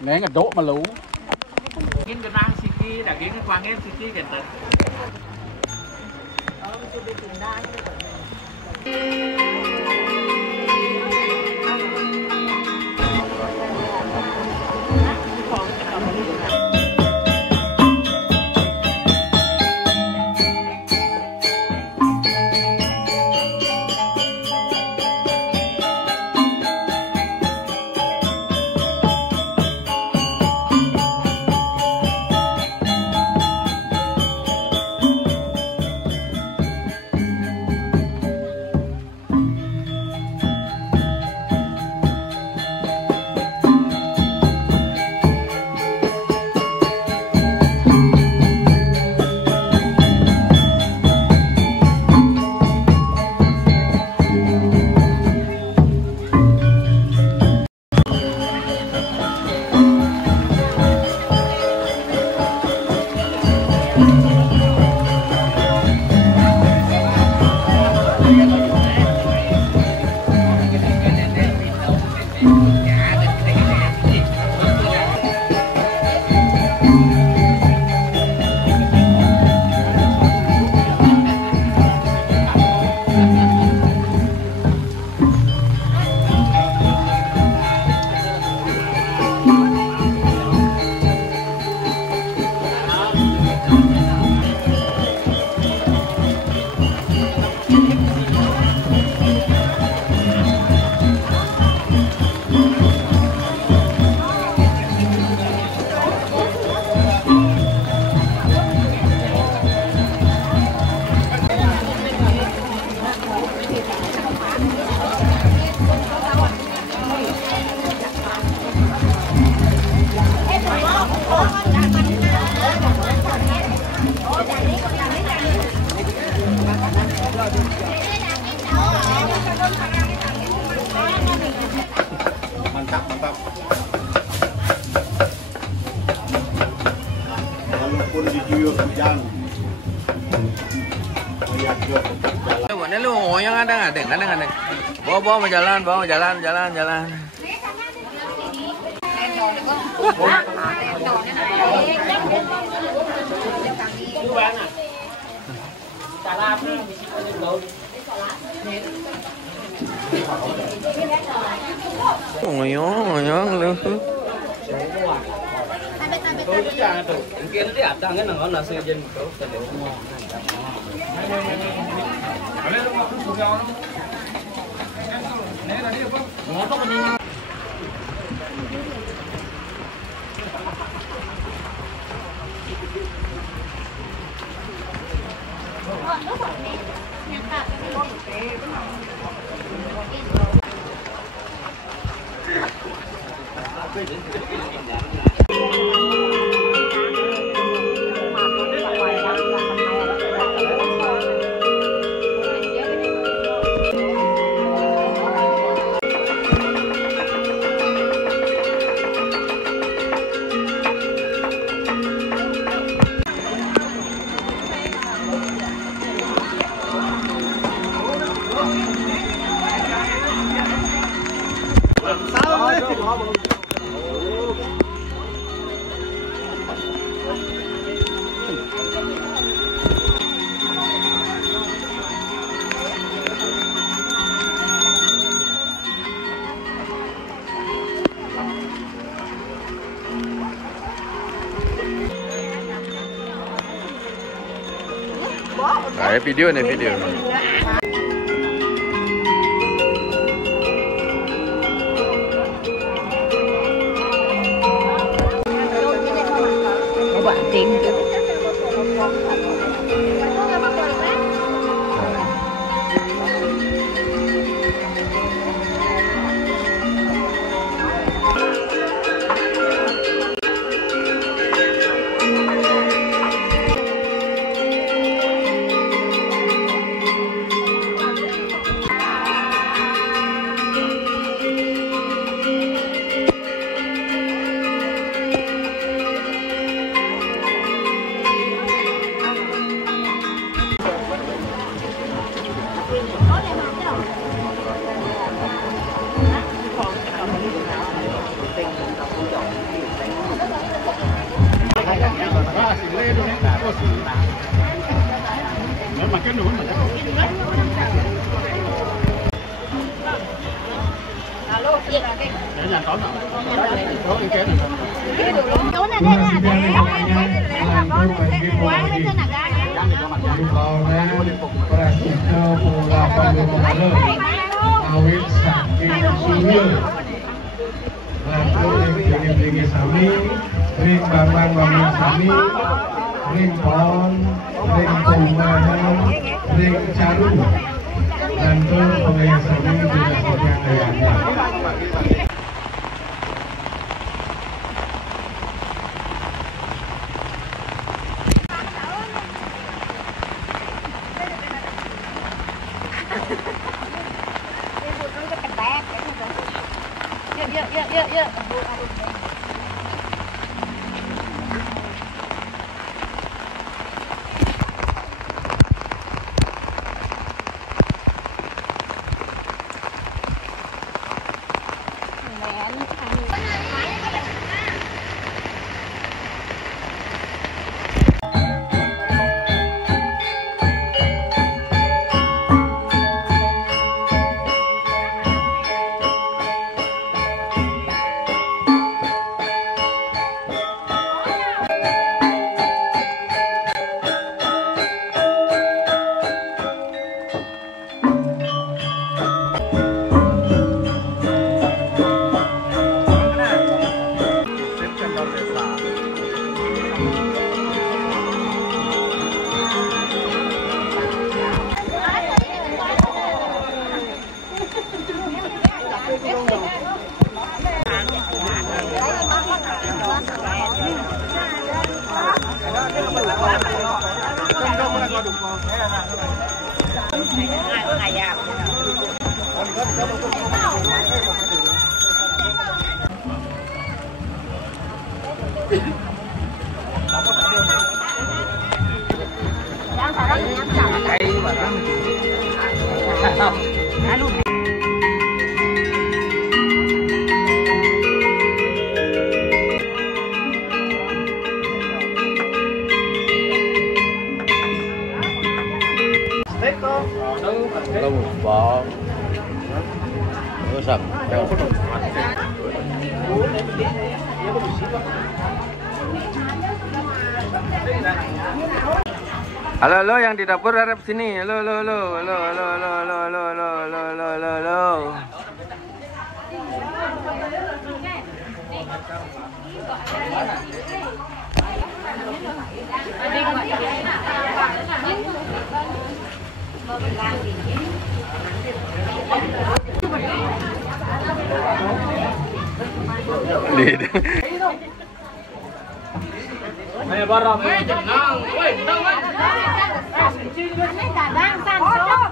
Nén cái đỗ mà lú. Kiến cái rang siki, đã kiến cái quang em siki cái tật. Mantap, mantap. Walaupun diguyur hujan, lihat juga tetap jalan. Ini lu ngoyang ada. Bawa jalan. Ngoyong lu. Video nih video. Bạn chính Jangan tốn nào. Tốn cái kém. Tốn là thế là để là có cái quán lên trên là ra nhé. Awit saking Suhil lalu ring sami ring Bambang sami ring Pon ring Kumahan ring Caru lalu oleh sami juga sudah kayaknya. Yuk. Lâu bò sầm Halo yang di dapur harap sini. Halo. Mày bảo mày đừng ngon, quên đâu á. Anh cả đang sang số vào.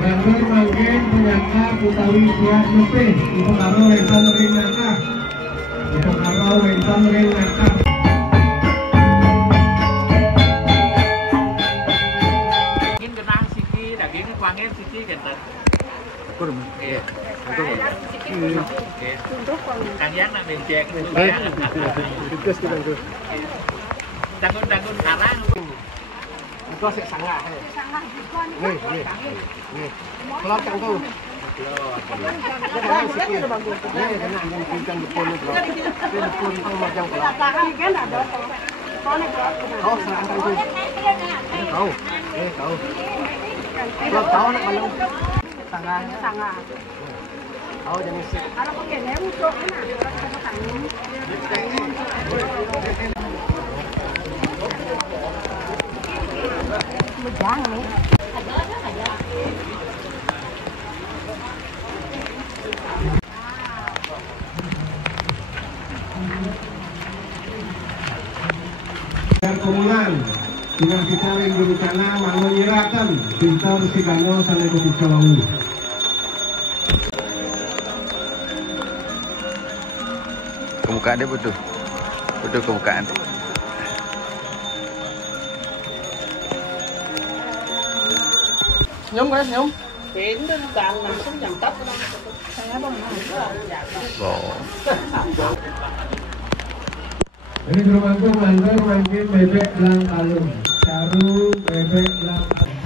Lalu makin penyangka utawi siap nepe ibu karo wentan ring nakah ibu karo wentan ring nakah. Kiến cái nang siki, đã kiến cái quang em siki cái tật. Càng giác là mình chẹt. Đang con thả ra. Nó sẽ sáng lại. Nih. Keluar kang tuh. Komunan dengan kita yang berencana mengira pintar sigano sampai ke Jawa. Kebukaan dia betul. Betul kebukaan. Senyum kan senyum. Oh. Ini bermantu mantu mancing bebek belang kalung, caru bebek belang kalung.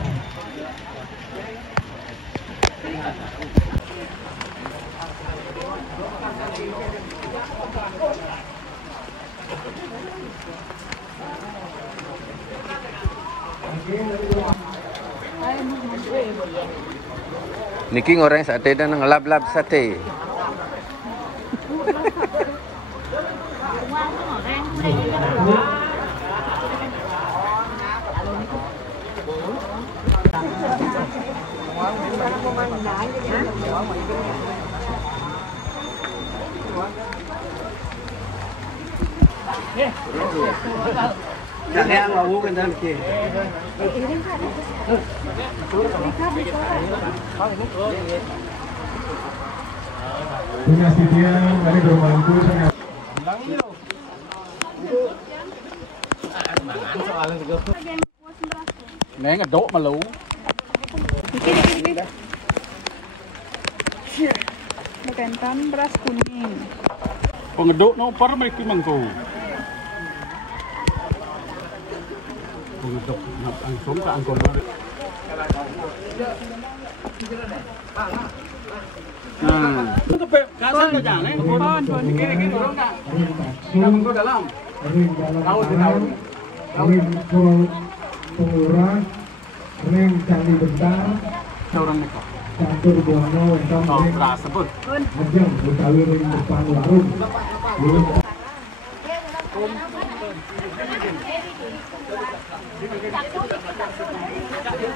Niki ngoreng sate dan ngelap-lap sate. Jangan mau kan dalam ke. Punya setia dari bermantu sangat. Nén là đỗ mà lú. Makan beras kuning. Pengeduk no par mereka mangko. Pengeduk nak angsom tak angkom. Itu kasan ke jangan eh. Kiri dorong tak. Kamu ke dalam. Tahu tahu. Ring pengurang, ring candi bentar, Orang ni kau. catur buano, entah Kau ring beras sebut. ajang, betawi ring depan warung.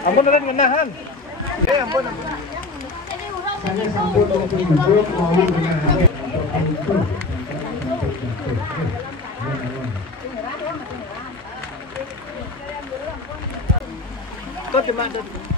Ampun dan menahan. Ampun. Saya sambut untuk duduk mau dengan Kau cuma ada. Aduh.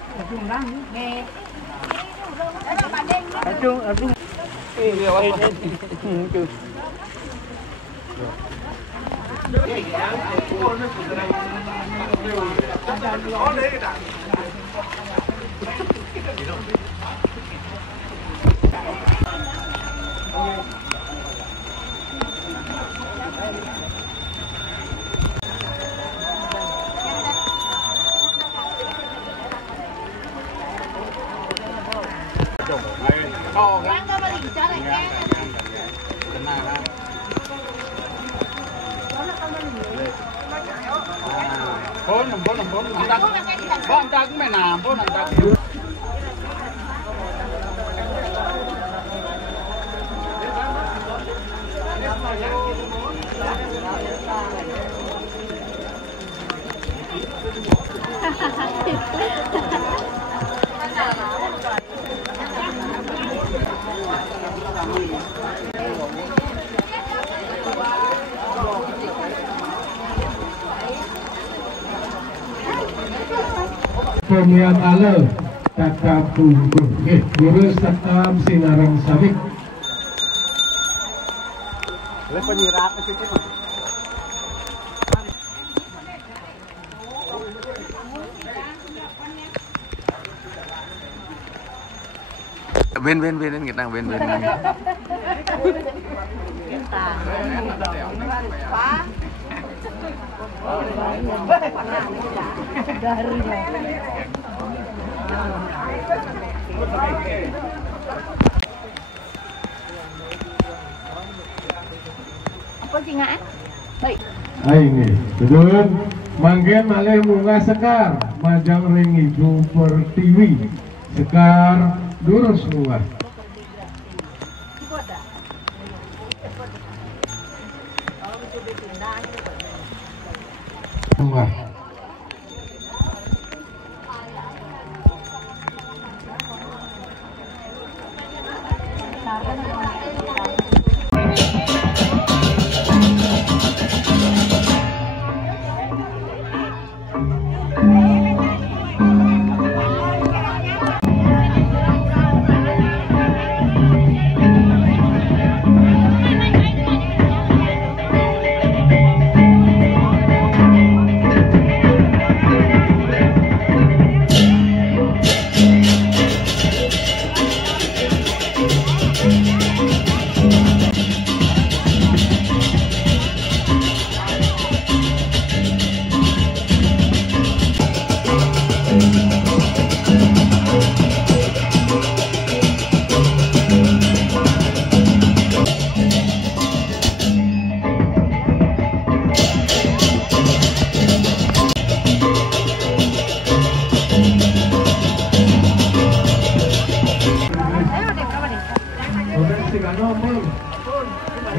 Kau kan. Yang enggak balik bicara kan. Kena kan. Pon, antak. Pon antak mana? Pon antak. Pemiat ala kakak punggung virus takam sinarang sabik Oleh penyirat ke situ. Ben kita ben. Apa sih nggak? Baik. Ini, betul. Manggen malih munggah sekar, majang ring ijo pertiwi, sekar lurus munggah. Munggah.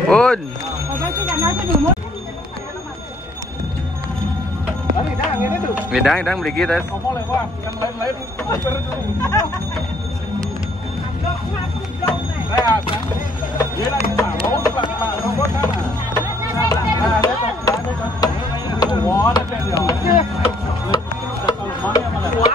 Pun. Hidang beri kita. Wah,